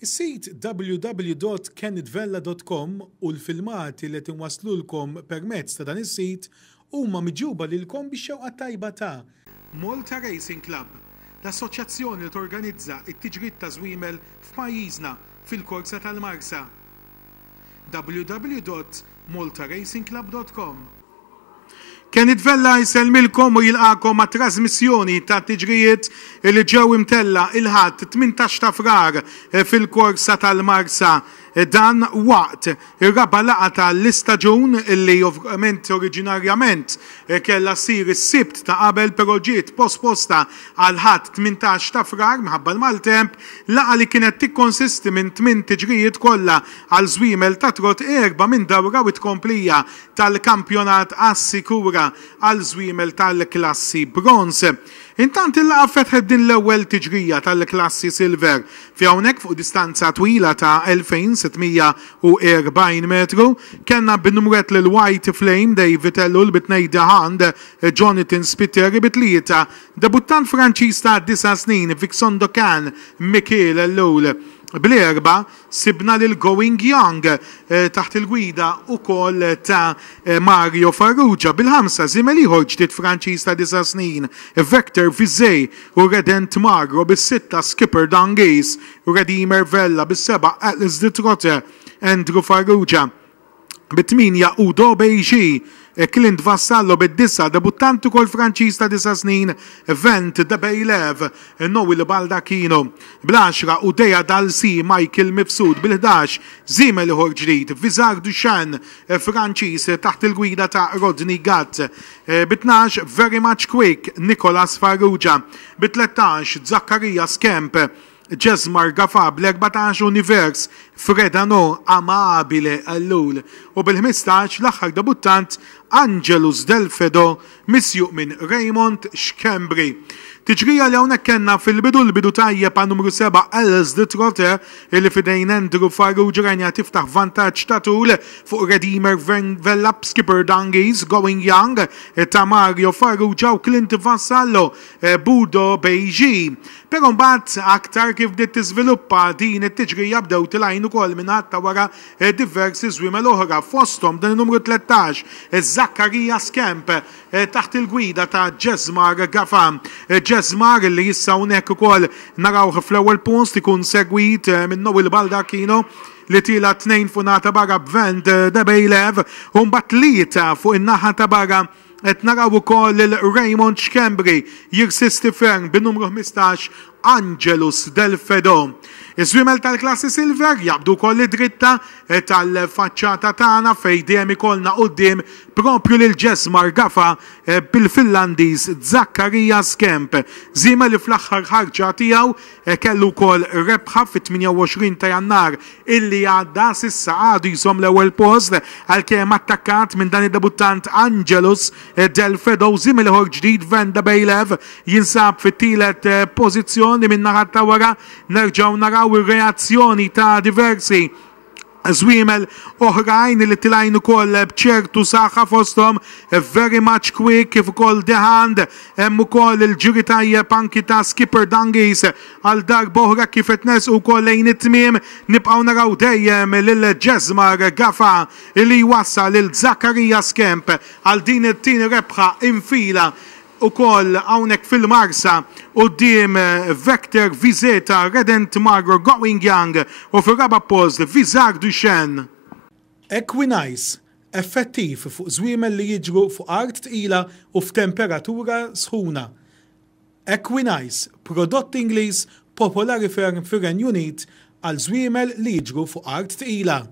Is-sit www.kennetvella.com u l-filmati li tinwaslulkom permezz ta' dan is-sit huma miġuba lilkom bix-xewqa tajba ta' Malta Racing Club, l-assoċjazzjoni li torganizza t-tiġrid ta' żwiemel f'pajjiżna fil-korsa tal-Marsa. www.maltaracingclub.com. Kennetvella jselmilkom u jilqakom ma' trasmissjoni ta' tiġrijiet li ġew imtella il-ħadd 18 ta' frar fil-korsa tal-Marsa. Dan waqt ir-raba' laqgħa tal-istaġun li ovvjament oriġinarjament kellha ssir is-sibt ta' qabel però ġiet posposta għal ħadd 18 ta' frar minħabba l-maltemp, laqgħa li kienet tikkonsisti minn 8 tiġrijiet kollha għal żwiemel ta' trot, 4 minn dawra u tkomplija tal-kampjonat assikura għal żwiemel tal-klassi bronze. Intant il-laqgħa fetħet din l-ewwel tiġrija tal-klassi silver fi hawnhekk fuq distanza twila ta' 2640 metru kellna bin-numret lil White Flame David Ellul bit-tnejda Hand Jonathan Spitteri bit-tlieta, debuttant Franċiż ta' 9 snin Vixon Dokan Michael Ellul. Bl-4 sibna lil Going Young taħt il-gwida ukoll ta' Mario Farrugia. Bil-5 żiemel ieħor ġdid Franċiż ta' 9 snin Vector Vizej u Redent Magro. Bis-6 Skipper Dangis u Redeemer Vella. Bis-7 Atlas de Trotter Andrew Farrugia. Bit-8 Udo Beji Clint Vassallo bid-9 debuttant ukoll Franċiż ta' 9 snin Vent de Bejlev Noel Baldacchino. Bl-10 Udeja Dalsi Michael Mifsud. Bil-11 żiemel ieħor ġdid Vizar Duchan Franċiż taħt il-gwida ta' Rodney Gatt. Bit-12 Very Much Quick Nicolas Farrugia. Bit-13 Zacharias Kemp Jesmar Gafa. Bl-14 Univers Fredano Amabile Ellul. U bil-15 l-aħħar debuttant Angelus Delfedo misjuq minn Raymond Xkembri. Tiġrija li hawnhekk kellna fil-bidu tajjeb għan numru 7 Els de Trotter li fidejn Andrew Farrugia rajna tiftaħ vantaġġ ta' tul fuq Redeemer Vella, Skipper Dangis, Going Young ta' Mario Farrugia u Clint Vassallo Budo Beji. Però mbagħad aktar kif bdiet tiżviluppa din it-tiġrija bdew tilgħin ukoll minn ta' wara diversi żwiemel oħra fosthom dan numru 13 Zacharias Kemp taħt il-gwida ta' Jesmar Gafa. Jesmar li issa hawnhekk ukoll narawh fl-ewwel post ikun segwit minn Noel Baldacchino li tila 2 funata barra b'Vent de Bejlev u mbagħad 3 fuq in-naħa ta' barra qed naraw ukoll il-Raymond Xkembri jirsisti ferm bin-numru 15 Angelus Delfedo. Iż-żwiemel tal-klassi silver jabdu wkoll id-dritta tal-faċċata tagħna fejn dejjem ikollna quddiem propju lil Jesmar Gafa bil-Finlandiż Zacharias Kemp. Żiemel li fl-aħħar ħarġa tiegħu kellu wkoll rebħa fit-28 ta' Jannar illi għadda s'issa għadu jisom l-ewwel post għalkemm attakkat minn dan id-debuttant Angelus Delfedo. Żiemel ieħor ġdid Vent de Bejlev jinsab fit-tielet pożizzjoni minn naħa ta' wara. Nerġgħu naraw ir-reazzjoni ta' diversi żwiemel oħrajn li tilgħin ukoll b'ċertu saħħa fosthom Very Much Quick kif ukoll The Hand, hemm ukoll il-ġuri tajjeb anki ta' Skipper Dangis għal darba oħra kif qed nesqu wkoll lejn it-tmiem. Nibqgħu naraw dejjem lil Jesmar Gafa li jwassal lil Zacharias Kemp għal din it-tieni rebħa infila ukoll hawnhekk fil-Marsa quddiem Vector Vizeta Redent Magro Going Young u fir-raba' post Vizar Duchan. Equinice effettiv fuq żwiemel li jiġru fuq art tqila u f'temperatura sħuna. Equinice prodott Ingliż popolari ferm fir-Renju Unit għal żwiemel li jiġru fuq art tqila.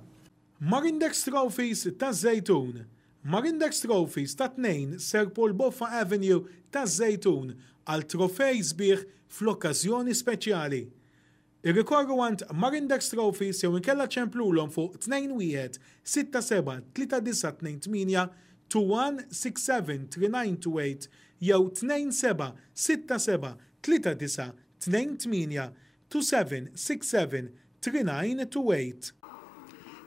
Marindex Trophies taż-Żejtun. Marindex Trophies ta' 2 Sir Paul Boffa Avenue taż-Żejtun għal trofej sbieħ fl-okkażjoni speċjali. Irrikorru għand Marindex Trophies jew inkella ċemplulhom fuq 2167-38-2167-3928 jew 2767-3928-2767-3928.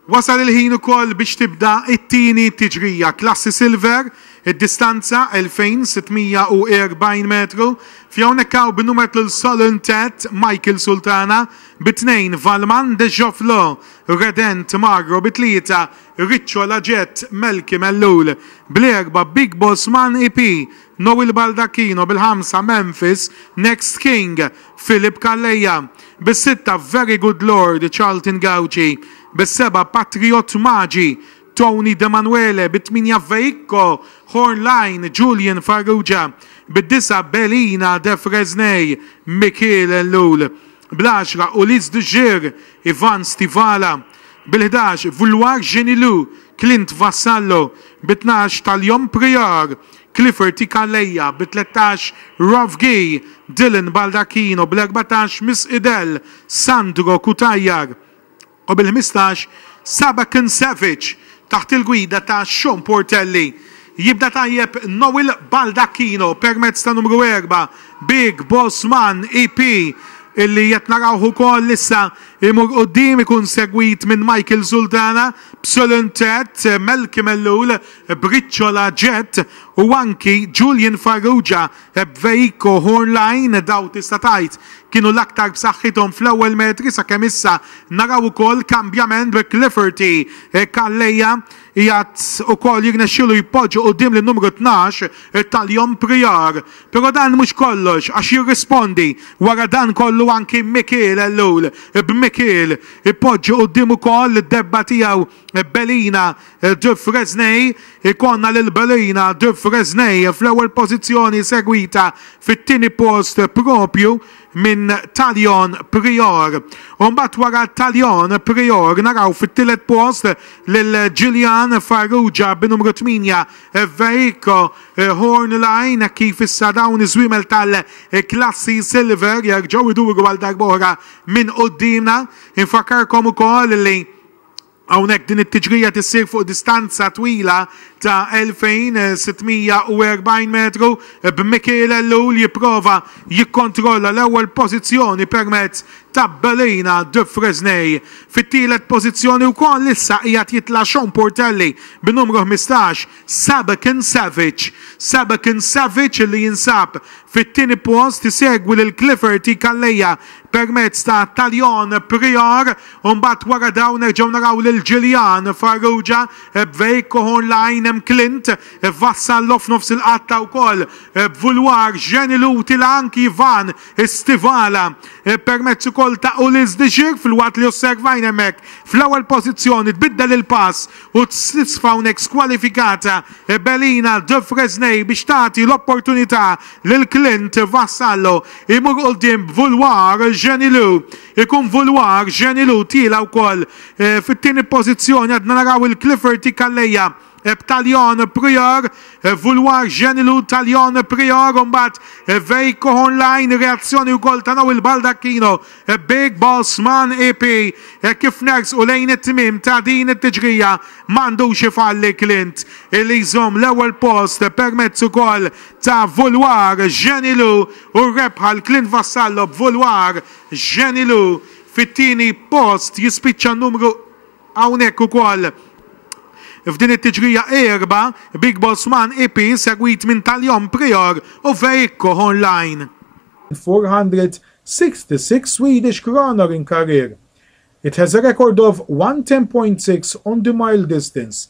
Wasal il-ħin ukoll biex tibda it-tieni tiġrija klassi silver, id-distanza 2640 metru. Fjawnek hawn b'numru l-Solon Tet, Michael Sultana, b'2 Valman de Joflo, Redent Magro, b'3 Riccio Laġett Melki Mellul, bl-4 Big Boss Man EP, Noel Baldacchino, bil-5 Memphis, Next King, Philip Calleja, b'6 Very Good Lord, Charlton Gauci, b'7 Patriot Magi, Tony De Manuele, b'8 Veicco, Hornline, Julian Farrugia, b'9 Belina De Fresnay, Michele Lul, bl'10 Ulis de Gir, Ivan Stivala, bil-11 Vouloir Genilou, Clint Vassallo, b'12 Talion Prior, Clifford Ticaleja, b'13 Rovgi, Dylan Baldacchino, bl'14 Miss Idel, Sandro Kutajjar, u bil-15 Sabakan Savage, taħt il-gwida ta' Sean Portelli. Jibda tajjeb Noel Baldacchino permezz ta' numru 4 Big Boss Man EP illi jatnarawħu kol lissa imur qoddim ikun segwit minn Michael Sultana, Solon Tet, Melki Mellul, Riccio Laġett u anki Julian Farrugia, Veicco Hornline daw tista' tajt kienu l-aktar b'saħħithom fl-ewwel metri sakemm issa naraw ukoll kambjament bi Clifford Calleja jgħat ukoll jirnexxielu jpoġġu quddiem lin-numru 12 Talion Prior. Però dan mhux kollox għax jirrispondi wara dan kollu anki Michele Lul. B'Michele ipoġġu quddiem ukoll id-debba tiegħu Belina De Fresnay, ikonna lil Belina De Fresnay fl-ewwel pożizzjoni segwita fit-tieni post propju minn Talion Prior. Umbat wara Talion Prior naraw fit-tielet post lil Julian Farrugia b'numru 8 Veicco Hornline kif issa dawn iż-żwiemel tal-klassi silver jerġgħu iduru għal darb'oħra minn qudiemna. Infakarkom ukoll li hawnhekk din it-tiġrija tissir fuq distanza twila ta' 2640 metru b'Michele Lul jipprova jikkontrolla l-ewwel pożizzjoni permezz ta' Belina De Fresnay. Fit-tielet pożizzjoni wkoll issa qiegħed jitla' Sean Portelli b'numru 15 Sabakan Savage. Sabakan Savage li jinsab fit-tieni post isegwi lil Clifford Calleja permezz ta' Talion Prior u mbagħad wara dawn nerġgħu naraw lil Julian Farrugia b'Veicco Hornline hemm Clint Vassallo f'nofs il-qatta wkoll b'Vouloir Genilou tila anki Ivan Stivala permezz ukoll ta' Ulis de Gir fil-waqt li osservajna hemmhekk fl-ewwel pożizzjoni tbiddel il-pass u tisfa hawnhekk skwalifikata Belina De Fresnay biex tagħti l-opportunità lil Clint Vassallo imur quddiem Vouloir Genilou. Ikun Vouloir Genilou tila wkoll fit-tieni pożizzjoni għadna naraw il-Clifford Calleja Talion Prior, Vouloir Genilou, Talion Prior, mbagħad Veicco Hornline, reazzjoni wkoll ta' Noel Baldacchino, Big Boss Man EP, kif nersqu lejn it-tmiem ta' din it-tiġrija m'għandux ifalli Clint li jżomm l-ewwel post permezz ukoll ta' Vouloir Genilou u rebħa Clint Vassallo b'Vouloir Genilou fit-tieni post jispiċċa n-numru hawnhekk ukoll. F'din it-tiġrija erba' Big Boss Man EP segwit minn Talion Prior u Veicco Hornline. 466 Swedish kronor in career. It has a record of 110.6 on the mile distance.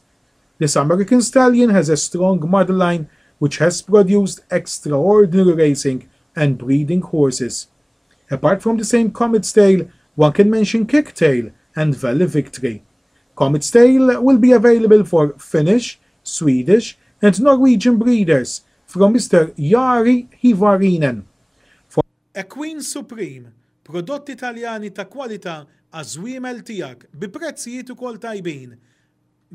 This American stallion has a strong mother line which has produced extraordinary racing and breeding horses. Apart from the same Comet's Tail, one can mention Kicktail and Valley Victory. Comet's Tail will be available for Finnish, Swedish and Norwegian breeders from Mr. Jari Hivarinen. Equine Supreme, prodotti Italjani ta' kwalità għaż-żwiemel tiegħek bi prezzijiet ukoll tajbin.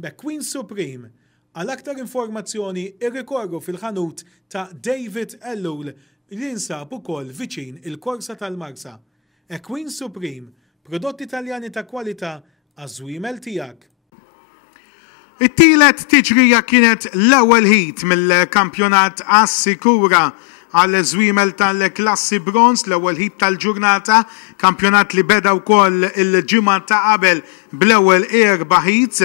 Equine Supreme, għal aktar informazzjoni irrikorru fil-ħanut ta' David Ellul li jinsab ukoll viċin il-Korsa tal-Marsa. Equine Supreme, prodotti Italjani ta' kwalità għaż-żwiemel tiegħek. It-tielet tiġrija kienet l-ewwel heat mill-kampjonat Assikura għal żwiemel tal-klassi bronz l-ewwel ħid tal-ġurnata, kampjonat li beda wkoll il-ġimgħa ta' qabel bl-ewwel 4 heats.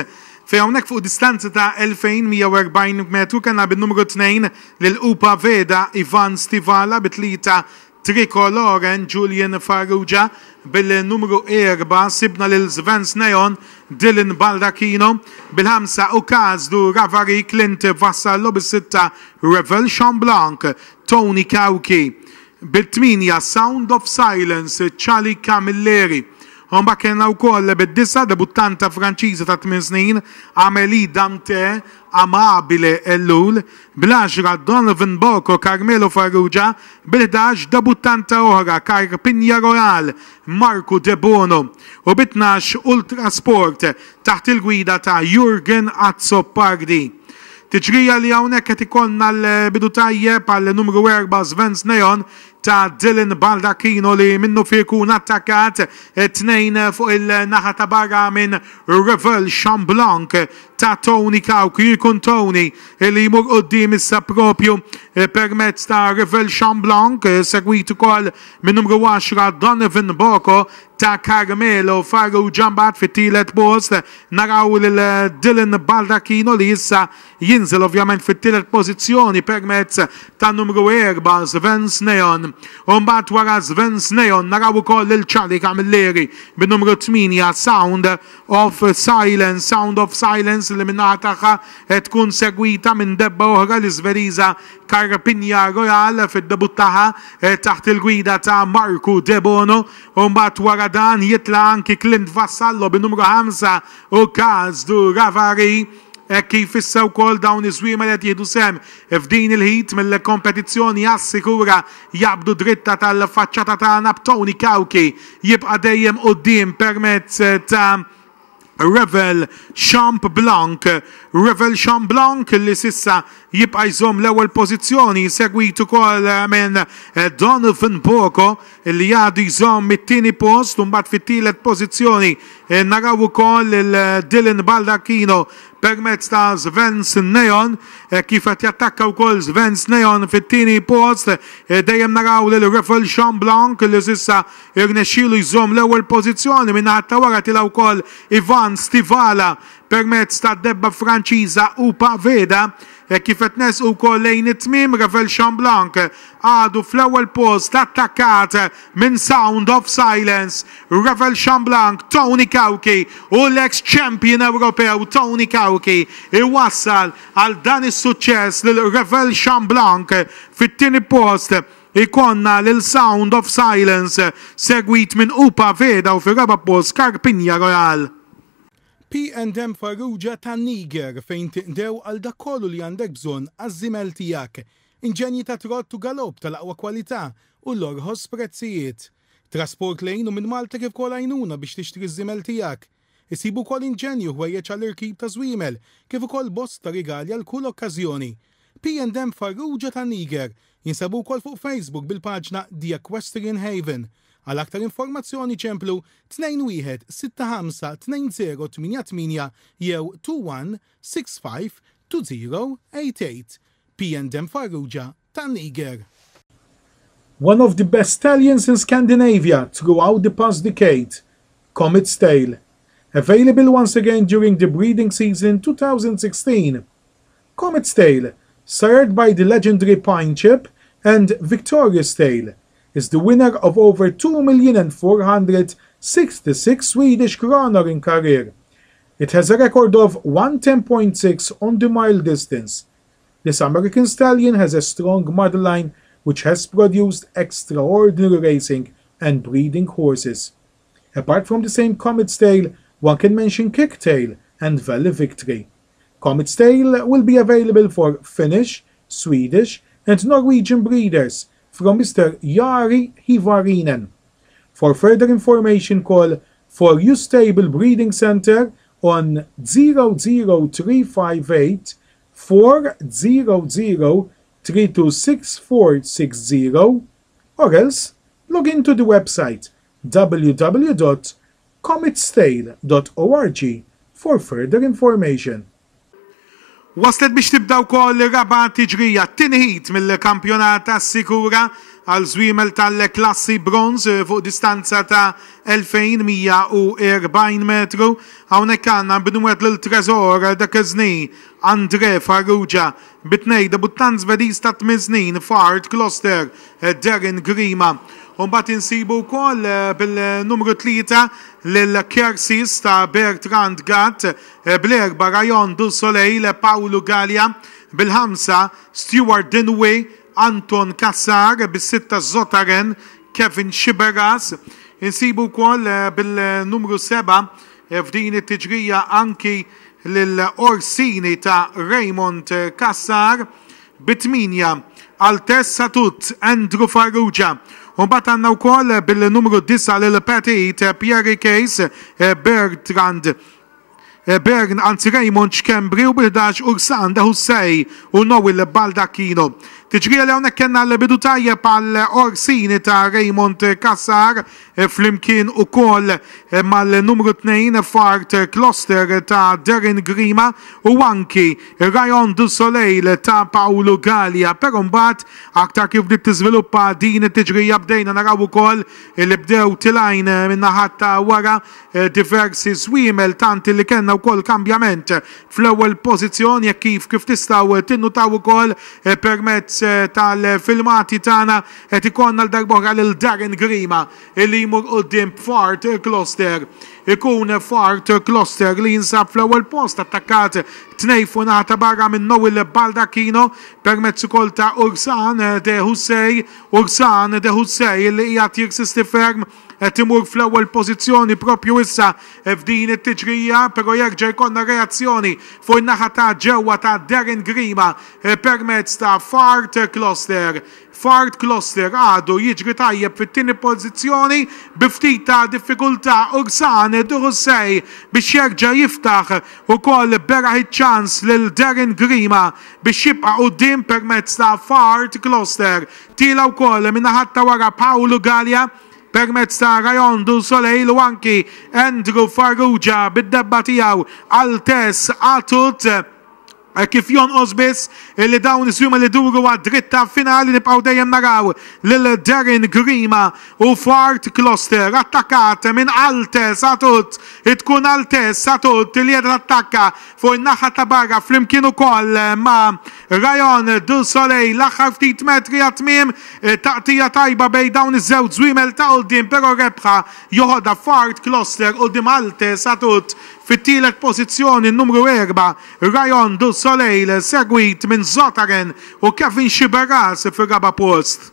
Fejn hawnhekk fuq distanza ta' 2140 metru kellna bin-numru 2 lil Upa Veda Ivan Stivala bit-3 Trikoloren Julian Farrugia, bil-numru 4 sibna lil Sven Sneon Dylan Baldacchino, bil-5 Ukazdu Ravari Clint Vassallo, bil-6 Revel Chamblanc Tony Kauki, bil-8 Sound of Silence Charlie Camilleri. Homba kena u koll bid-9 debuttanta Franċiża ta' 8 snin Amélie Damte Amabile Ellul, bil-10 Donovan Boko Carmelo Farrugia, bil-11 debuttanta oħra Carpinja Royal Marco De Bono u bit-12 Ultrasport taħt il-gwida ta' Jurgen Azzopardi. Tiġrija li hawnhekk qed ikollna l-bidu tajjeb għal numru 4 Sven Sneon ta' Dylan Baldacchino li minnu fi jkun attakkat 2 fuq il-naħa ta' barra minn Revel Chamblanc ta' Tony Kauki. Jkun Tony li jmur qoddim issa propju permezz ta' Revel Chamblanc, segwit ukoll minn numru 10 Donovan Boko ta' Carmelo Farrugia. Mbagħad fit-tielet post naraw lil Dylan Baldacchino li issa jinżel ovvjament fit-tielet pożizzjoni permezz ta' numru 4 Sven Sneon. Mbagħad wara Sven Sneon naraw ukoll lil Charlie Camilleri bin-numru 8 Sound of Silence li minnaħa tagħha tkun segwita minn debba oħra l-Iżveriża Carpinja Royal fid-debut tagħha taħt il-gwida ta' Marco De Bono. Mbagħad wara dan jitla anki Clint Vassallo bin-numru 5 Ukazdu Ravari. Kif issa wkoll dawn iż-żwiema qed jieħdu sem f'din il-ħid mill-kompetizzjoni assikura jaqbdu dritta tal-faċċata tagħna b'Tony Kauki jibqa' dejjem quddiem permezz ta' Revel Chamblanc li sissa jibqa' jżomm l-ewwel pożizzjoni, segwit ukoll minn Donovan Boko li għadu jżomm it-tieni post. U mbagħad fit-tielet pożizzjoni naraw ukoll il-Dylan Baldacchino permezz ta' Sven Sneon, kif qed jattakka wkoll Sven Sneon fit-tieni post. Dejjem naraw lil Revel Chamblanc li s'issa irnexxielu jżomm l-ewwel pożizzjoni minn ta' wara tilgħu wkoll Ivan Stivala permezz ta' debba Franċiża Upa Veda. Kif qed nesqu wkoll lejn it-tmiem Revel Chamblanc għadu fl-ewwel post attakkat minn Sound of Silence. Revel Chamblanc, Tony Kauki u l-ex champion Ewropew Tony Kauki iwassal għal dan is-suċċess lil Revel Chamblanc. Fit-tieni post ikonna lil Sound of Silence segwit minn Upa Veda u fir-raba' post Carpinja Royal. P&M Farrugia ta' Niger fejn tiqdew għal dak kollu li għandek bżonn għaż-żimel tiegħek. Inġenji ta' trott u galopp tal-aqwa kwalità u l-orħos prezzijiet. Trasport lejn u minn Malta kif kol għajnuna biex tixtri ż-żimel tiegħek. Isibu kol inġenju ħwejjeġ għall-irkib ta' żwiemel kif ukoll bost ta' rigali għal kull okkażjoni. P&M Farrugia ta' Niger jinsabu wkoll fuq Facebook bil-paġna The Equestrian Haven. Għal aktar informazzjoni ċemplu 21652088 jew 21652088. P&M Farrugia ta' Niger. One of the best stallions in Scandinavia throughout the past decade, Comet's Tail. Available once again during the breeding season 2016. Comet's Tail, sired by the legendary Pine Chip and Victoria's Tail, is the winner of over 2,466 Swedish kronor in career. It has a record of 110.6 on the mile distance. This American stallion has a strong mother line which has produced extraordinary racing and breeding horses. Apart from the same Comet's Tail, one can mention Kicktail and Valley Victory. Comet's Tail will be available for Finnish, Swedish and Norwegian breeders from Mr. Jari Hivarinen. For further information, call For You Stable Breeding Center on 00358 400 326460 or else log into the website www.cometstail.org for further information. Waslet biex tibda wkoll raba tiġrija tinħit mill-kampjonat tas-Sikura għal żwiemel tal-klassi bronz fuq distanza ta' 2140 metru. Hawnhekk għandna b'numret lil Trezor dak iż-żnien Andre Farrugia bit-tnejn debuttant Żvediż ta' 8 snin Fart Kloster Darren Grima. Umbat insibu wkoll bil-numru 3 lil Kersis ta' Bertrand Gatt, bl-4 Rajon du Soleil Paolo Gallia, bil-5 Stuart Dinwiddie, Anton Kassar, bis-6 Zotaren Kevin Xiberas. Insibu wkoll bil-numru 7 f'din it-tiġrija anki lil Orsini ta' Raymond Kassar, bit-8 Altes Satut Andrew Farrugia. Umbat għanna wkoll bil-numru 9 lil Petit Pierre Case Bertrand anzi Raymond Xkembri u bil-11 Ursan da Hussej u Noel Baldacchino. Tiġrija li hawnhekk kellna l-bidu tajjeb għal Orsini ta' Raymond Kassar flimkien ukoll mal-numru 2 Fart Kloster ta' Darren Grima u anki Rajon du Soleil ta' Paolo Gallia. Però mbagħad aktar kif bdiet tiżviluppa din it-tiġrija bdejna naraw ukoll li bdew tilajn min-naħat ta' wara diversi żwiemel tanti li kellna wkoll kambjament fl-ewwel pożizzjoni kif tistgħu tinnutaw ukoll permezz tal-filmati tagħna qed ikollna l-darba lil Darren Grima li jmur quddiem Fart Kloster. Ikun Fart Kloster li jinsab fl-ewwel post attakkat tnejfunata barra minn Noel Baldacchino permezz ukoll ta' Ursan de Hussej li qiegħed jirsisti ferm qed imur fl-ewwel pożizzjoni propju issa f'din it-tiġrija, però jerġa' jkollna reazzjoni fuq in-naħa ta' ġewwa ta' Darren Grima permezz ta' Fart Kloster. Fart Kloster għadu jiġri tajjeb fit-tieni pożizzjoni biftit ta' diffikultà. Ursan de Hussej biex jerġa' jiftaħ ukoll beraħ iċ-ċans lil Darren Grima biex jibqa' quddiem permezz ta' Fart Kloster. Tila wkoll min-naħa ta' wara Paolo Gallia permezz ta' Rajon du Soleil u anki Andrew Farrugia bid-debba tiegħu Altes Atut kif jonqos biss li dawn is-żwiemel li duru għad-dritta finali nibqgħu dejjem naraw lil Darren Grima u Fart Kloster attakkat minn Altes Atut. Tkun Altes Atut li qiegħda tattakka fuq in-naħa ta' barra flimkien ukoll ma' Rajon du Soleil l-aħħar ftit metri għat-tmiem taqtija tajba bejn dawn iż-żewġ żwiemel ta' quddiem, però rebħa joħodha Fart Kloster quddiem Altes Atut. Fit-tielet pożizzjoni n-numru 4 Rajon du Soleil segwit minn Zotaren u Kevin Xiberas fir-raba' post.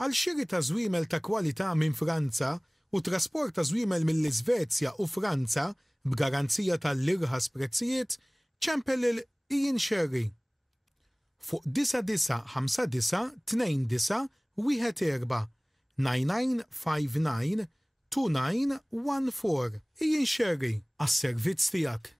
Għal xiri ta' żwiemel ta' kwalità minn Franza u trasport ta' żwiemel mill-Iżvezja u Franza b'garanzija tal-irħas prezzijiet ċempel il-Ian Sherry. Fuq 9959 29 14 9959 2914. Ian Sherry, għas-servizz tiegħek.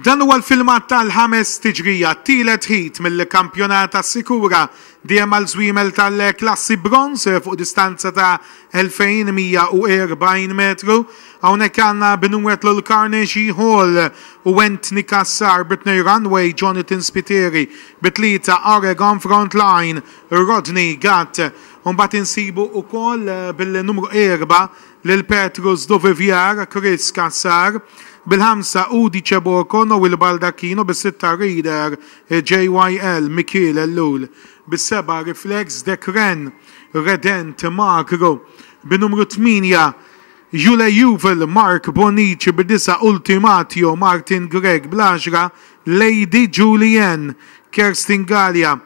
Dan huwa l-filmat tal-ħames tiġrija tielet ħit mill-kampjonat tas-Sikura dejjem għal żwiemel tal-klassi bronz fuq distanza ta' 2140 metru. Hawnhekk għandna b'numret lil Carnegie Hall u Anthony Kassar, Brittany Runway, Jonathan Spiteri, bit-3 Oregon Frontline, Rodney Gatt. Mbagħad insibu wkoll bil-numru 4 lil Petrus Dovivier, Chris Kassar, bil-5 Udi Ceboko, Noel Baldacchino, bis-6 Reader JYL Michele Lul, bis-7 Reflex Dekren Redent Makro, bil-numru 8 Jule Juvel Mark Bonici, bil-9 Ultimatio Martin Greg, bil-10 Lady Julienne Kerstin Gallia,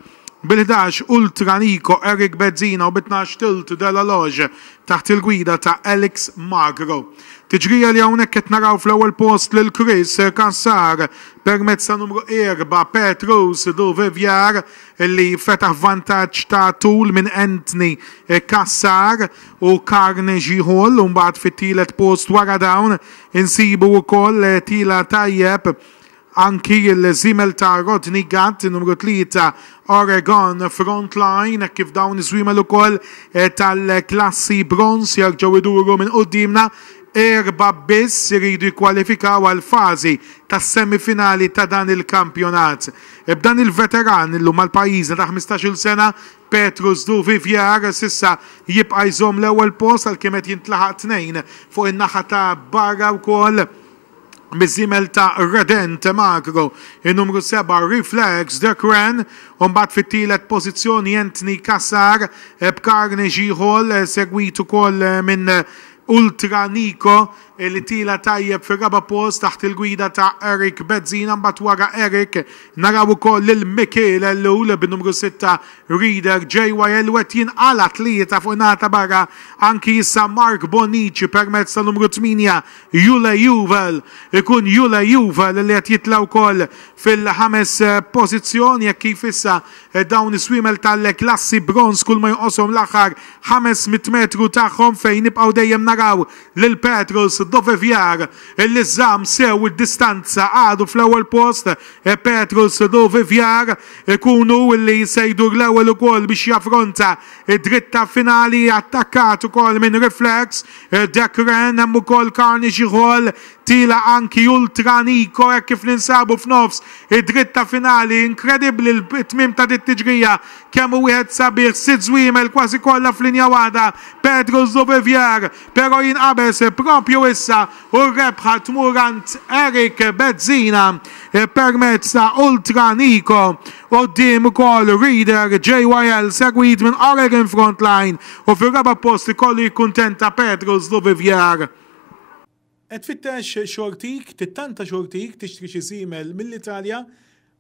bil-11 Ultra Nico Eric Bezzina u bit-12 Tilt della Loge taħt il-gwida ta' Alex Magro. Tiġrija li hawnhekk qed naraw fl-ewwel post lil Chris Kassar permezz ta' numru 4 Petrus Dovivier li fetaħ vantaġġ ta' tul minn Anthony Kassar u Carnegie Hall u mbagħad fit-tielet post wara dawn insibu wkoll tila tajjeb anki l-żiemel ta' Rodney Gatt numru 3 Oregon Frontline kif dawn iż-żwiemel ukoll tal-klassi bronz jerġgħu iduru minn qudiemna 4 biss iridu jikkwalifikaw għal fażi tas-semifinali ta' dan il-kampjonat. B'dan il-veteran illum mal-pajjiżna ta' 15-il sena Petrus Duvivier sissa jibqa' jżomm l-ewwel post għalkemm qed jintlaħaq tnejn fuq in-naħa ta' barra wkoll biż-żiemel ta' Redent Magro, in-numru 7 Reflex Dekran, u mbagħad fit-tielet pożizzjoni Anthony Kassar b'Carnegie Hall segwit ukoll minn Ultra Nico li tila tajjeb fir-raba post taħt il-gwida ta' Eric Bezzina, mbagħad wara Eric naraw ukoll lil Michele Ellul bin-numru 6 Reader JYL wet jinqala tlieta fuq nata barra anki issa Mark Bonici permezz ta' numru 8 Jule Juvel. Ikun Jule Juvel li qed jitla wkoll fil-ħames pożizzjoni jekk kif issa dawn is-swimel tal-klassi bronz kull ma jonqoshom l-aħħar 500 metru tagħhom fejn nibqgħu dejjem naraw lil Petrus Duvivier illi żamm sew id-distanza għadu fl-ewwel post. Petrus Duvivier ikunu illi jsejdur l-ewwel ukoll biex jaffronta id-dritta finali attakkat ukoll minn Reflex Dekran, hemm ukoll Carnegie Hall, tila anki Ultra Nico kif ninsabu f'nofs id-dritta finali. Inkredibbli l-tmim ta' dit-tiġrija kemm wieħed sabiħ 6 żwiemel kważi kollha f'linja waħda. Petrus Duvivier però jinqabes propju issa u rebħa tmurant Eric Bezzina permezz ta' Ultra Nico qudiem ukoll Reader JYL segwit minn Oregon Frontline u fir-raba' post ikollu jikkuntenta Petrus Duvivier. Qed fittex xortik, tittanta xortik tixtri xi żiemel mill-Italja,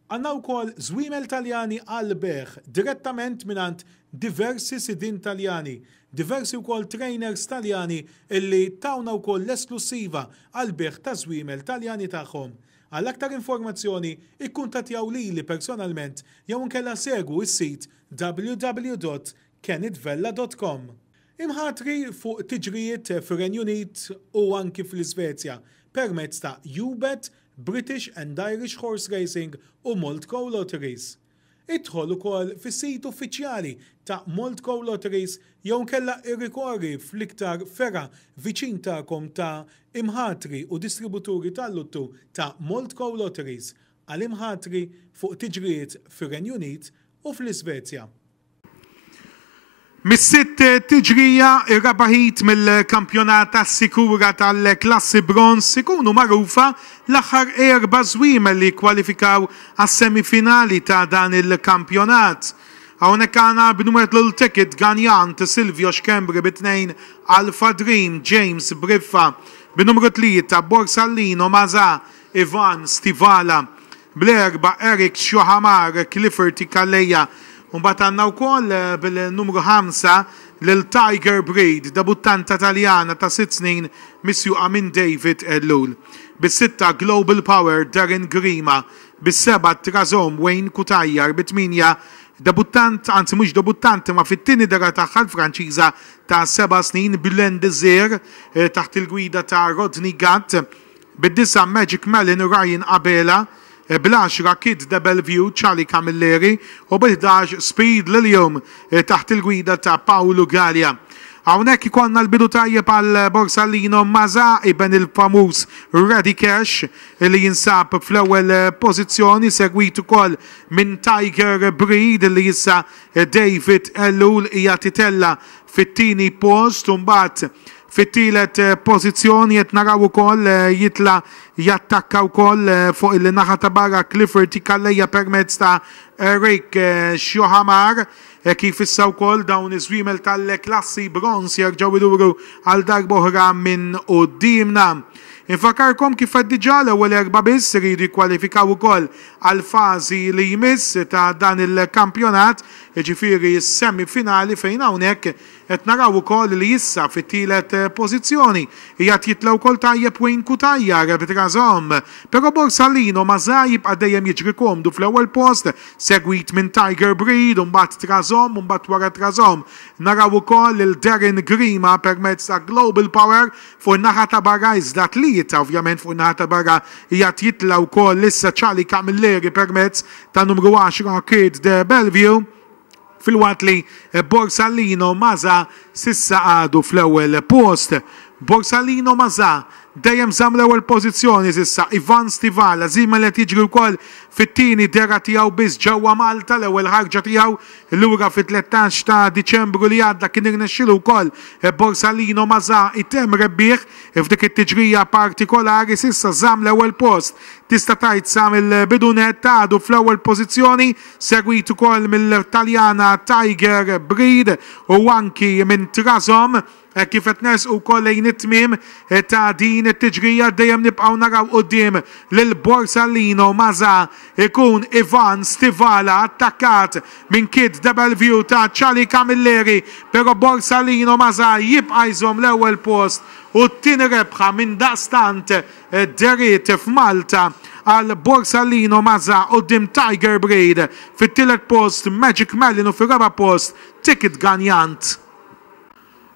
għandna wkoll żwiemel Taljani għal beħ direttament mingħand diversi sidin Taljani, diversi wkoll trainers Taljani illi tawna wkoll l-esklusiva għal beħ ta' żwiemel Taljani tagħhom. Għal aktar informazzjoni ikkuntattjaw lili personalment jew inkella segwu s-sit www.kennetvella.com. Imħatri fuq tiġrijiet fir-Renju Unit u anki fl-Iżvezja permezz ta' UBET, British and Irish Horse Racing u Moldco Lotteries. Idħol ukoll fis-sit uffiċjali ta' Moldco Lotteries jew nkella irrikorri fl-iktar fera viċin tagħkom ta' imħatri u distributuri tal-luttu ta' Moldco Lotteries għal imħatri fuq tiġrijiet fir-Renju Unit u fl-Iżvezja. Mis-sitt tiġrija ir-rabaħit mill-kampjonat tas-sikura tal-klassi bronz ikunu magħrufa l-aħħar 4 żwiemel li kwalifikaw għas-semifinali ta' dan il-kampjonat. Hawnhekk għandna b'numru l-ticket ganjant Silvio Xkembri b'2 Alpha Dream James Briffa, b'numru 3 Borsellino Mazà Ivan Stivala, bl-4 Eric Xohamar Clifford Kalleja. Mbagħad għandna wkoll bil-numru 5 lil Tiger Breed, debuttanta Taljana ta' 6 snin misjuqa minn David Ellul. Bis-6 Global Power Darren Grima, bis-7 Trazom Wayne Kutajjar, bit-8 debuttant, anzi mhux debuttant ma fit-tieni dera tagħha l-Franċiża ta' 7 snin Bülent Desir taħt il-gwida ta' Rodney Gatt, bid-9 Magic Melon Ryan Abela, bil-10 Kid de Bellevue Charlie Camilleri u bil-11 Speed Lilium taħt il-gwida ta' Paolo Gallia. Hawnhekk ikollna l-bidu tajjeb għal Borsellino Mazà iben il-famuż Ready Cash li jinsab fl-ewwel pożizzjoni, segwit ukoll minn Tiger Breed li issa David Ellul hija titella fit-tieni post u mbagħad fit-tielet pożizzjoni qed naraw ukoll jitla jattakka wkoll fuq il-naħa ta' barra Clifford Kalleja permezz ta' Eric Xohamar kif issa wkoll dawn iż-żwiemel tal-klassi bronz jerġgħu iduru għal darba oħra minn qudiemna. Infakarkom kif qed diġà l-ewwel 4 biss iridu jikkwalifikaw ukoll għal fażi li jmiss ta' dan il-kampjonat, jiġifieri s-semifinali fejn hawnhekk qed naraw ukoll li issa fit-tielet pożizzjoni hija jitla wkoll tajjeb Wayne Kutajjar b'Trazom, però Borsellino Mazà jibqa' dejjem jiġri komdu fl-ewwel post, segwit minn Tiger Breed u mbagħad Trazom u mbagħad wara Trazom naraw ukoll il Darren Grima permezz ta' Global Power fuq in-naħa ta' barra iżda tlieta ovvjament fuq in-naħa ta' barra hija jitla wkoll issa Charlie Camilleri permezz ta' numru 10 Kid de Bellevue, fil-waqt li Borsellino Mazà sissa għadu fl-ewwel post. Borsalino Maza dejjem żamm l-ewwel pożizzjoni s'issa Ivan Stivala żiemel qed jiġri wkoll fit-tieni dera tiegħu biss ġewwa Malta l-ewwel ħarġa tiegħu lura fit-13 ta' Diċembru li għadda kien irnexxielu wkoll Borsalino Maza itemm rebbieħ f'dik it-tiġrija partikolari s'issa żamm l-ewwel post. Tista' tgħid sa mill-bidunet għadu fl-ewwel pożizzjoni segwit ukoll mill-Taljana Tiger Breed u anki minn Trazom kif qed nersqu wkoll lejn it-tmiem ta' din it-tiġrija dejjem nibqgħu naraw quddiem lil Borsalino Maza ikun Ivan Stivala attakkat minn Kid Double View ta' Charlie Camilleri, però Borsalino Maza jibqa' jżomm l-ewwel post u t-tieni rebħa minn daqstant deriet f'Malta għal Borsalino Maza quddiem Tiger Breed fit-tielet post Magic Merlin u fir-raba' post Ticket Ganjant.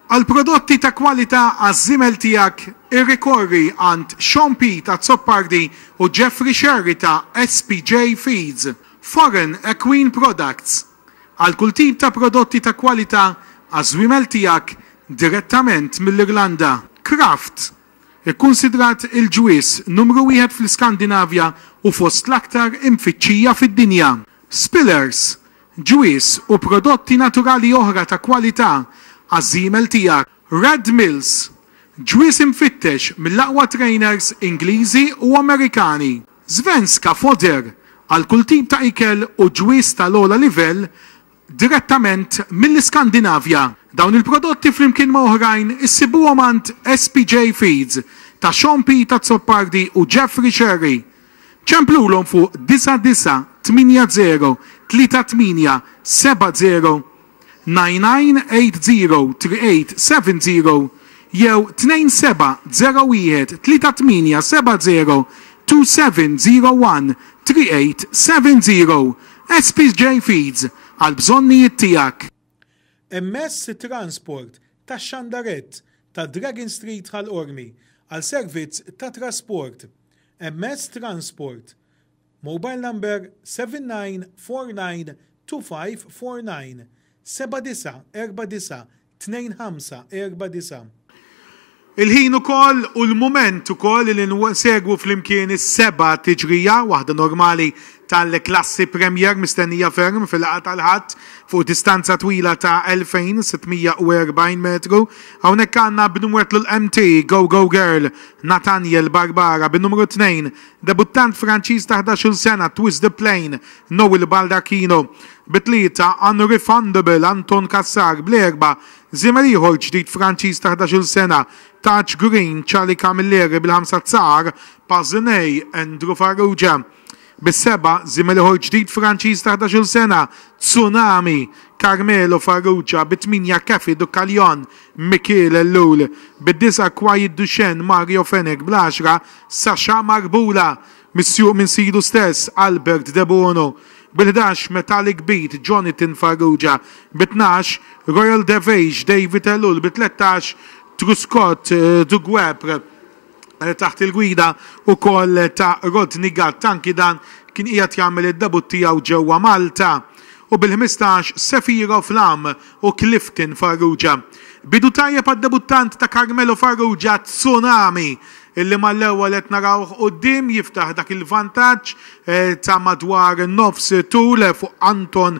Għal prodotti ta' kwalità għaż-żiemel tiegħek irrikorri għand Sean P ta' Zoppardi u Jeffrey Sherry ta' SPJ Feeds. Foreign Equine Products. Għal kull tip ta' prodotti ta' kwalità għaż-żiemel tiegħek direttament mill-Irlanda. Kraft. Ikkunsidrat il-ġwies numru 1 fl-Skandinavja u fost l-aktar imfittxija fid-dinja. Spillers. Ġwies u prodotti naturali oħra ta' kwalità għaż-żiemel tiegħek. Red Mills, ġwies imfittex mill-aqwa trainers Ingliżi u Amerikani. Svenska Fodder, għal kull tip ta' ikel u ġwies tal-ogħla livell direttament mill-Iskandinavja. Dawn il-prodotti flimkien ma' oħrajn issibuhom għand SPJ Feeds ta' Sean P ta' Zoppardi u Jeffrey Sherry. ċemplulhom fuq 9980 38 70 99803870 jew 2701 3870 2701 3870 SPJ Feeds għal bżonnijiet tiegħek. MS Transport ta' Xandaret ta' Dragon Street ħal-Ormi għal servizz ta' trasport. MS Transport. Mobile number 79492549 79492549. Il-ħin ukoll u l-mument ukoll li nsegwu flimkien is-seba' tiġrija waħda normali tal-klassi Premier mistennija ferm fil-laqgħa tal-ħadd fuq distanza twila ta' 2640 metru. Hawnhekk għandna b'numru l-MT Go Go Girl Nathaniel Barbara, b'numru 2 debuttant Franċiż ta' 11 sena Twist the Plane Noel Baldacchino, bit-tlieta Unrefundable Anton Kassar, bl-erba' żiemel ieħor ġdid Franċiż ta' 11 sena Touch Green Charlie Camilleri, bil-5 tsar Pazinej Andrew Farrugia, bis-seba' żiemel ieħor ġdid Franċiż ta' 11 sena Tsunami Carmelo Farrugia, bit-8 Kefi Dukaljon Michele Lul, bid-9 Quiet Duchenne Mario Fenech, bl-10 Sasha Marbula missjuq minn sidu stess Albert De Bono, bil-11 Metallic Beat Jonathan Farrugia, bit-12 Royal Devage David Elul, bit-13 Truscott Dugwebr taħt il-gwida ukoll ta' Rodney Gatt, anki dan kien qiegħed jagħmel id-debut tiegħu ġewwa Malta, u bil-15 Sefiro Flam u Clifton Farrugia. Bidu tajjeb għad-debuttant ta' Carmelo Farrugia Tsunami illi mal-ewwel qed narawh quddiem jiftaħ dak il-vantaġġ ta' madwar nofs tul fuq Anton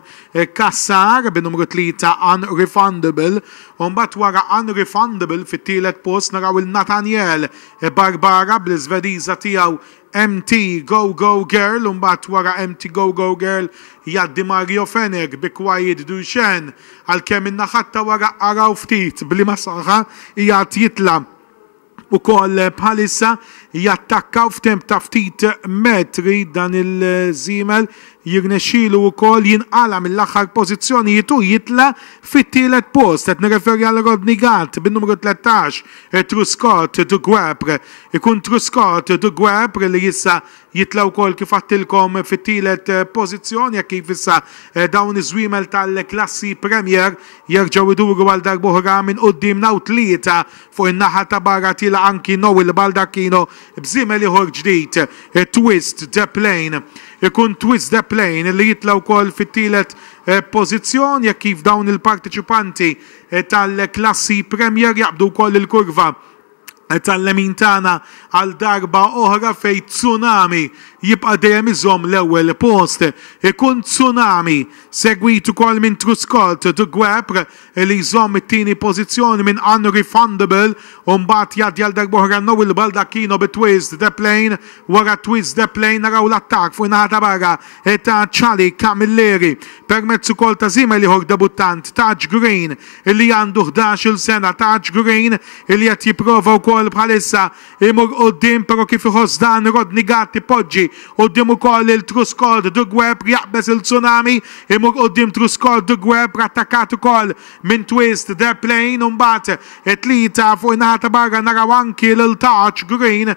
Kassar bin-numru 3 Unrefundable, u mbagħad wara Unrefundable fit-tielet post naraw il-Nathaniel Barbara bl-Iżvediża tiegħu MT Go Go Girl, u mbagħad wara MT Go Go Girl jgħaddi Mario Fenech bi Quiet Duchenne, għalkemm in-naħatta wara araw ftit bli ma saħħa jgħid jitla' u koll bħalissa jattakkaw f'temp ta' ftit metri dan il-żiemel jirnexxielu wkoll jinqala mill-aħħar pożizzjonijiet u jitla fit-tielet post. Qed nirreferi għal Rodney Gatt bin-numru 13 Truscott Dugwebr. Ikun Truscott Dugwebr li issa jitla wkoll kif għattilkom fit-tielet pożizzjoni jekk kif issa dawn iż-żwiemel tal-klassi Premier jerġgħu iduru għal darb'oħra minn qudiemna u tlieta fuq in-naħa ta' barra tila anki Noel Baldacchino b'żiemel ieħor ġdid Twist the Plane. Ikun Twist the Plane li jitla wkoll fit-tielet pożizzjoni jekk kif dawn il-partiċipanti tal-klassi Premier jaqbdu wkoll il-kurva tal-lemin tagħna għal darba oħra fej tsunami jibqa' dejjem iżomm l-ewwel post. Ikun tsunami segwit ukoll minn Truscott de Guepre li jżomm it-tieni pożizzjoni minn Unrefundable u mbagħad jgħaddi għal darba oħra Noel Baldacchino bi Twist the Plane. Wara Twist the Plane naraw l-attakk fuq in-naħa ta' barra ta' Charlie Camilleri permezz ukoll ta' żiemel ieħor debuttant Taj Green illi għandu 11-il sena. Taj Green illi qed jipprova wkoll bħalissa imur qudiem però kif iħoss dan Rodney Gatti poġġi qudiem ukoll il-Truscott de Guepre jaqbes il-tsunami imur qudiem Truscott de Guepre attakkat ukoll minn Twist the Plane u mbagħad tlieta fuq in-naħa ta' barra naraw anki lil Taj Green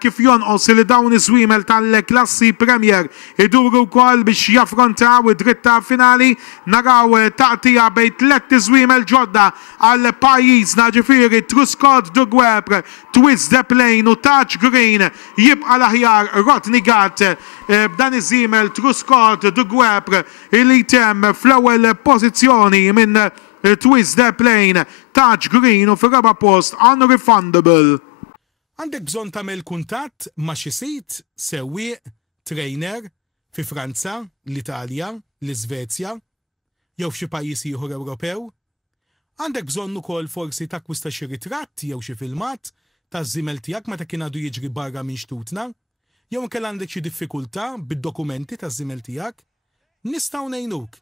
kif jonqos li dawn iż-żwiemel tal-klassi Premier iduru wkoll biex jaffrontaw id-dritta finali. Naraw taqtija bejn tliet iżwiemel ġodda għal pajjiżna ġifieri Truscott de Guepre, Twist the Plane u Taj Green jibqa' l-aħjar Rodney Gatt b'dan iż-żiemel Truscott de Guepre illi temm fl-ewwel pożizzjoni minn Twist the Plane, Taj Green u fir-raba' post Unrefundable. Għandek bżonn tagħmel kuntatt ma' xi sit, sewwieq, trainer fi Franza, l-Italja, l-Iżvezja jew f'xi pajjiż ieħor Ewropew? Għandek bżonn ukoll forsi takkwista xi ritratt jew xi filmat taż-żiemel tiegħek meta kien għadu jiġri barra minn xtutna? Jew inkella għandek xi diffikultà bid-dokumenti taż-żiemel tiegħek? Nistgħu ngħinuk.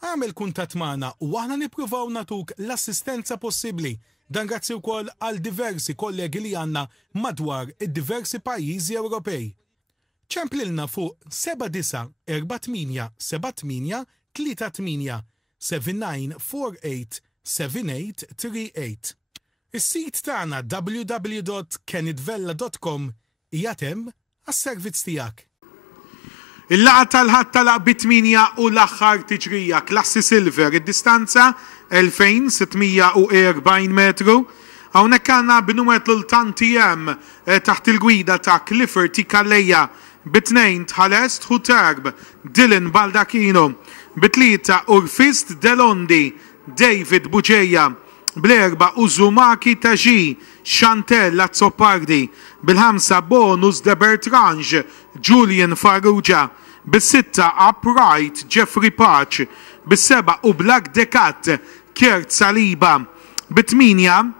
Għamel kuntatt magħna u aħna nippruvaw nagħtuk l-assistenza possibbli. Dan grazzi wkoll għal diversi kollegi li għandna madwar id-diversi pajjiżi Ewropej. ċemplilna fuq 79487838 79487838. Is-sit tagħna www.kenitvella.com jatem għas-servizz tiegħek. Il-laqa tal-ħadd talaq bit-8 u l-aħħar tiġrija klassi Silver, id-distanza 2640 metru. Hawnhekk għandna b'numet lil Tantiem taħt il-gwida ta' Clifford Tikaleja, bit-2 tħalest Huterb, Dylan Baldacchino, bit-3 Urfist Delondi, David Buġeja, bl-4 Uzumaki Taġi, Chantel Lazzopardi, bil-5 Bonus de Bertrange, Julian Farrugia, bis-6 Upright Jeffrey Patch, bis-7 Black Decat Kert Saliba, bit-8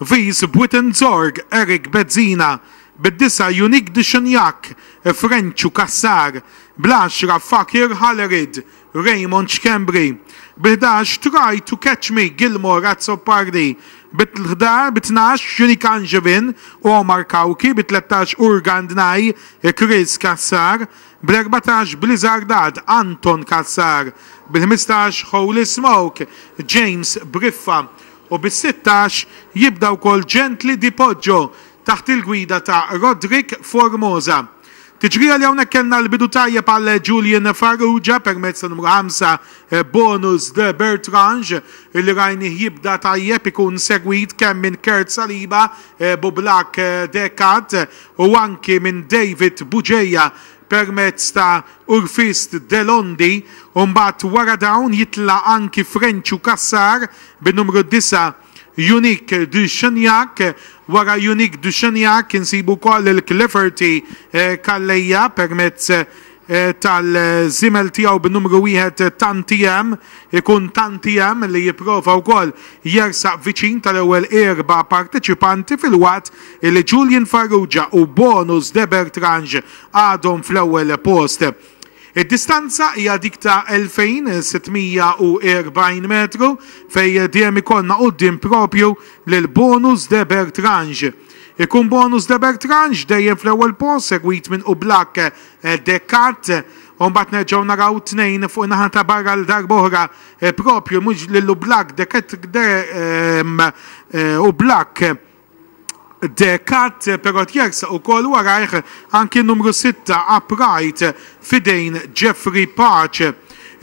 Viz Buitenzorg Eric Bezzina, bid-9 Unique Dishonjak Frenchu Kassar, bl-10 Fakir Hallerid Raymond Schembri, bil-11 Try to Catch Me Gilmore Razzopardi, bit-12 Unique Angevin Omar Kauki, bit-13 Urgan Dnaj Chris Kassar, bil-14 Blizzardad Anton Kassar, bil-15 Holy Smoke James Briffa u bil-16 jibda wkoll Gently Di Poggio taħt il-gwida ta' Roderick Formosa. Tiġrija li hawnhekk kellna l-bidu tajjeb għal Julian Farrugia permezz ta' numru 5 Bonus de Bertrange illi rajni jibda tajjeb ikun segwit kemm minn Kert Saliba, Black Decat u anki minn David Buġeja permezz ta' Urfist Delondi u mbagħad wara dawn jitla' anki Frenchu Kassar bin-numru 9 Unique Dishonjak. Wara Unique Dishonjak insibu wkoll il-Clifford Kalleja permezz tal-żiemel tiegħu bin-numru 1 Tantiem, ikun Tantiem li jipprova wkoll jersaq viċin tal-ewwel 4 parteċipanti fil-waqt li Julian Farrugia u Bonus de Bertrange għadhom fl-ewwel post. Id-distanza hija dik ta' 2640 metru fej dejjem ikollna quddiem propju lil Bonus de Bertrange. Ikun Bonus de Bertrange dejjem fl-ewwel post segwit minn Black Decat u mbagħad nerġgħu naraw tnejn fuq naħa ta' barra l-darba oħra propju mhux lil Black Decat u Black Decat però tjersa ukoll warajh anki numru 6 Upright fidejn Jeffrey Patch.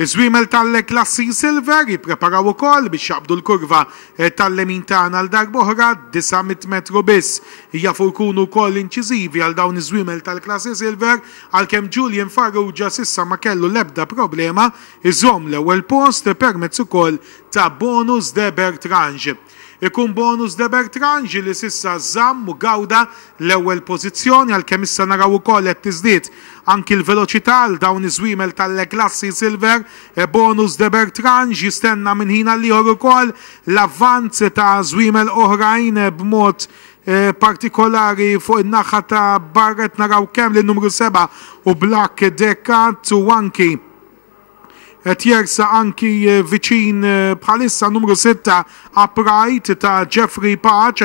Iż-żwiemel tal-klassi Silver jippreparaw ukoll biex jaqbdu l-kurva tal-lemin tagħna l-darba oħra 900 metru biss. Jafu jkunu wkoll inċiżivi għal dawn iż-żwiemel tal-klassi Silver għalkemm Julian Farrugia s'issa ma kellu l-ebda problema iżomm l-ewwel post permezz ukoll ta' Bonus de Bertrange. ikun bonus de Bertrange li sissa żamm u gawda l-ewwel pożizzjoni għalkemm issa naraw ukoll qed tiżdied anki l-veloċità għal dawn iż-żwiemel tal-klassi Silver. Bonus de Bertrange jistenna minn ħin għal ieħor ukoll l-avvanz ta' żwiemel oħrajn b'mod partikolari fuq in-naħa ta' Barrett naraw kemm li numru 7 u Black Decat u anki jersa anki viċin bħalissa numru 6 upright ta' Jeffrey Patch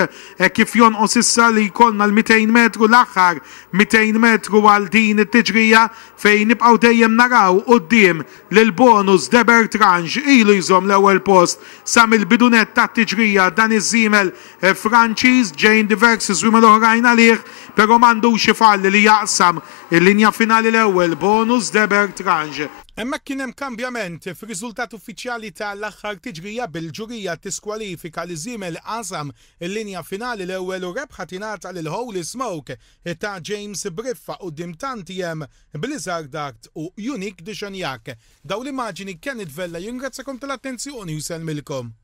kif jonqos issa li jkollna l-200 metru l-aħħar 200 metru għal din it-tiġrija fejn nibqgħu dejjem naraw quddiem lil bonus de Bertrange ilu jżomm l-ewwel post sa mill-bidunet tat-tiġrija dan iż-żiemel Franċiż ġejn diversi żwiemel oħrajn għalih però m'għandux ifalli li jaqsam il-linja finali l-ewwel bonus de Bertrange. Hemmhekk kien hemm kambjament fir-riżultat uffiċjali tal-aħħar tiġrija bil-ġurija tiskwalifika li żiemel qasam il-linja finali l-ewwel u rebħa tingħata lil Holy Smoke ta' James Briffa quddiem tantiem Blizzard Dart u Unique Dixonjak. Daw l-immaġini Kenneth Vella jingrazzjakom tal-attenzjoni u selmilkom.